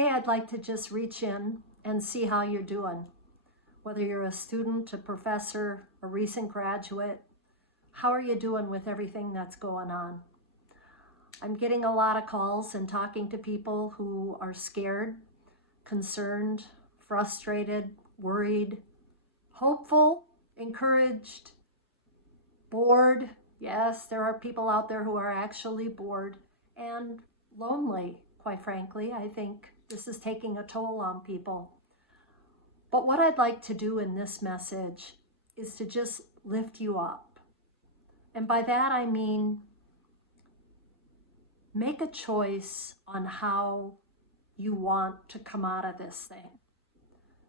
Today I'd like to just reach in and see how you're doing. Whether you're a student, a professor, a recent graduate, how are you doing with everything that's going on? I'm getting a lot of calls and talking to people who are scared, concerned, frustrated, worried, hopeful, encouraged, bored. Yes, there are people out there who are actually bored and lonely, quite frankly. I think this is taking a toll on people. But what I'd like to do in this message is to just lift you up. And by that I mean make a choice on how you want to come out of this thing.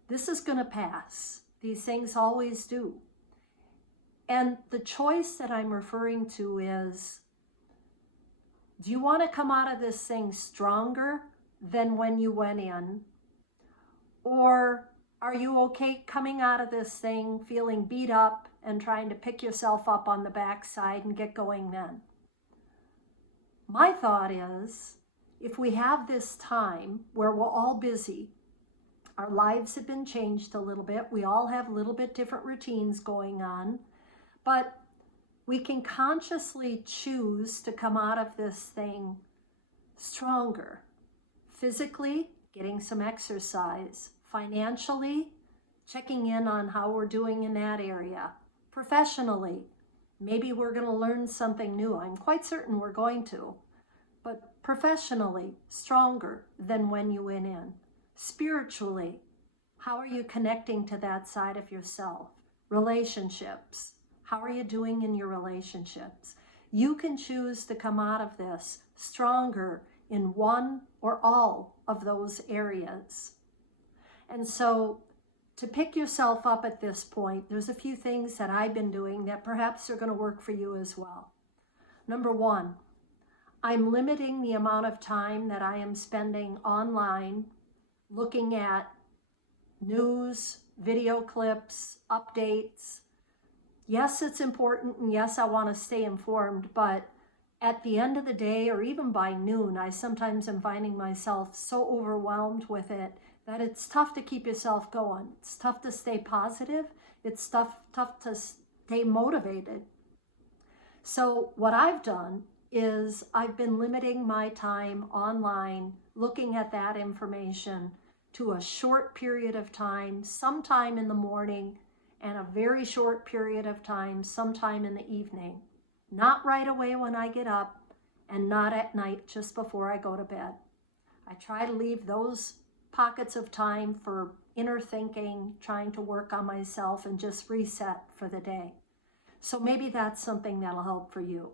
This is going to pass. These things always do. And the choice that I'm referring to is, do you want to come out of this thing stronger than when you went in? Or are you okay coming out of this thing feeling beat up and trying to pick yourself up on the backside and get going then? My thought is, if we have this time where we're all busy, our lives have been changed a little bit, we all have a little bit different routines going on, but we can consciously choose to come out of this thing stronger. Physically, getting some exercise. Financially, checking in on how we're doing in that area. Professionally, maybe we're going to learn something new. I'm quite certain we're going to. But professionally, stronger than when you went in. Spiritually, how are you connecting to that side of yourself? Relationships, how are you doing in your relationships? You can choose to come out of this stronger in one or all of those areas. And so to pick yourself up at this point, there's a few things that I've been doing that perhaps are going to work for you as well. Number one, I'm limiting the amount of time that I am spending online looking at news, video clips, updates. Yes, it's important, and yes, I want to stay informed, but at the end of the day, or even by noon, I sometimes am finding myself so overwhelmed with it that it's tough to keep yourself going. It's tough to stay positive. It's tough to stay motivated. So what I've done is I've been limiting my time online, looking at that information to a short period of time, sometime in the morning, and a very short period of time, sometime in the evening. Not right away when I get up, and not at night just before I go to bed. I try to leave those pockets of time for inner thinking, trying to work on myself and just reset for the day. So maybe that's something that'll help for you.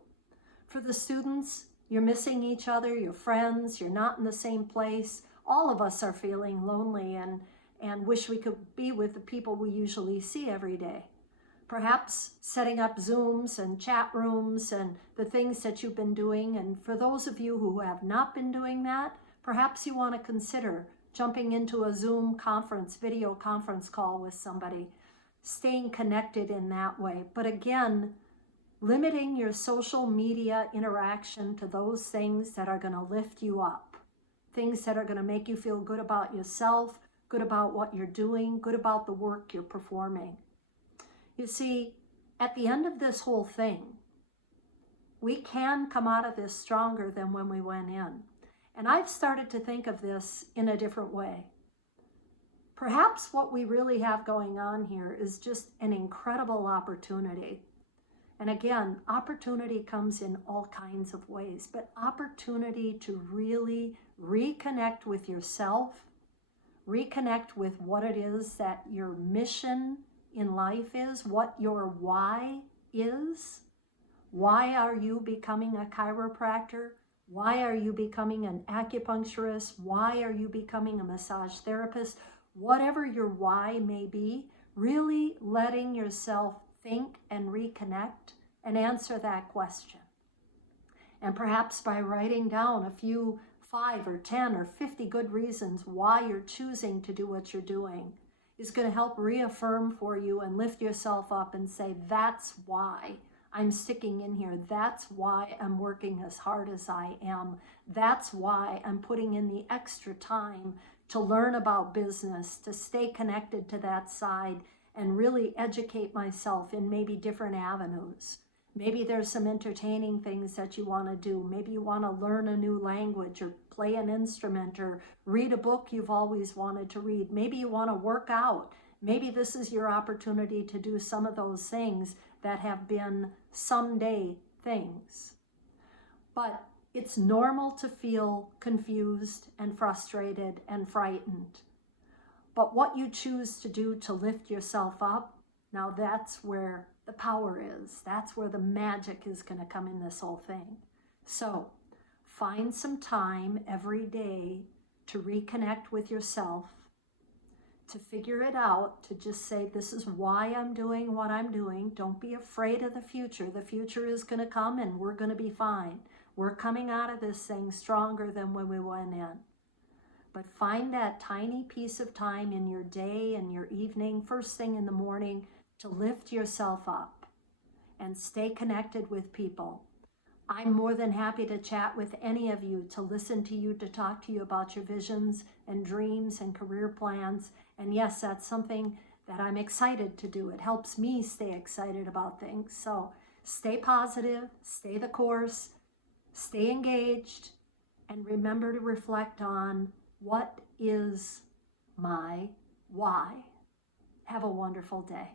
For the students, you're missing each other, your friends, you're not in the same place. All of us are feeling lonely and wish we could be with the people we usually see every day. Perhaps setting up Zooms and chat rooms and the things that you've been doing. And for those of you who have not been doing that, perhaps you want to consider jumping into a Zoom conference, video conference call with somebody, staying connected in that way. But again, limiting your social media interaction to those things that are going to lift you up, things that are going to make you feel good about yourself, good about what you're doing, good about the work you're performing. You see, at the end of this whole thing, we can come out of this stronger than when we went in. And I've started to think of this in a different way. Perhaps what we really have going on here is just an incredible opportunity. And again, opportunity comes in all kinds of ways, but opportunity to really reconnect with yourself, reconnect with what it is that your mission in life is, what your why is. Why are you becoming a chiropractor? Why are you becoming an acupuncturist? Why are you becoming a massage therapist? Whatever your why may be, really letting yourself think and reconnect and answer that question. And perhaps by writing down a few 5 or 10 or 50 good reasons why you're choosing to do what you're doing is going to help reaffirm for you and lift yourself up and say, that's why I'm sticking in here. That's why I'm working as hard as I am. That's why I'm putting in the extra time to learn about business, to stay connected to that side and really educate myself in maybe different avenues. Maybe there's some entertaining things that you want to do. Maybe you want to learn a new language or play an instrument or read a book you've always wanted to read. Maybe you want to work out. Maybe this is your opportunity to do some of those things that have been someday things. But it's normal to feel confused and frustrated and frightened. But what you choose to do to lift yourself up, now that's where the power is. That's where the magic is going to come in this whole thing. So find some time every day to reconnect with yourself, to figure it out, to just say, this is why I'm doing what I'm doing. Don't be afraid of the future. The future is going to come and we're going to be fine. We're coming out of this thing stronger than when we went in. But find that tiny piece of time in your day and your evening, first thing in the morning, to lift yourself up and stay connected with people. I'm more than happy to chat with any of you, to listen to you, to talk to you about your visions and dreams and career plans. And yes, that's something that I'm excited to do. It helps me stay excited about things. So stay positive, stay the course, stay engaged, and remember to reflect on what is my why. Have a wonderful day.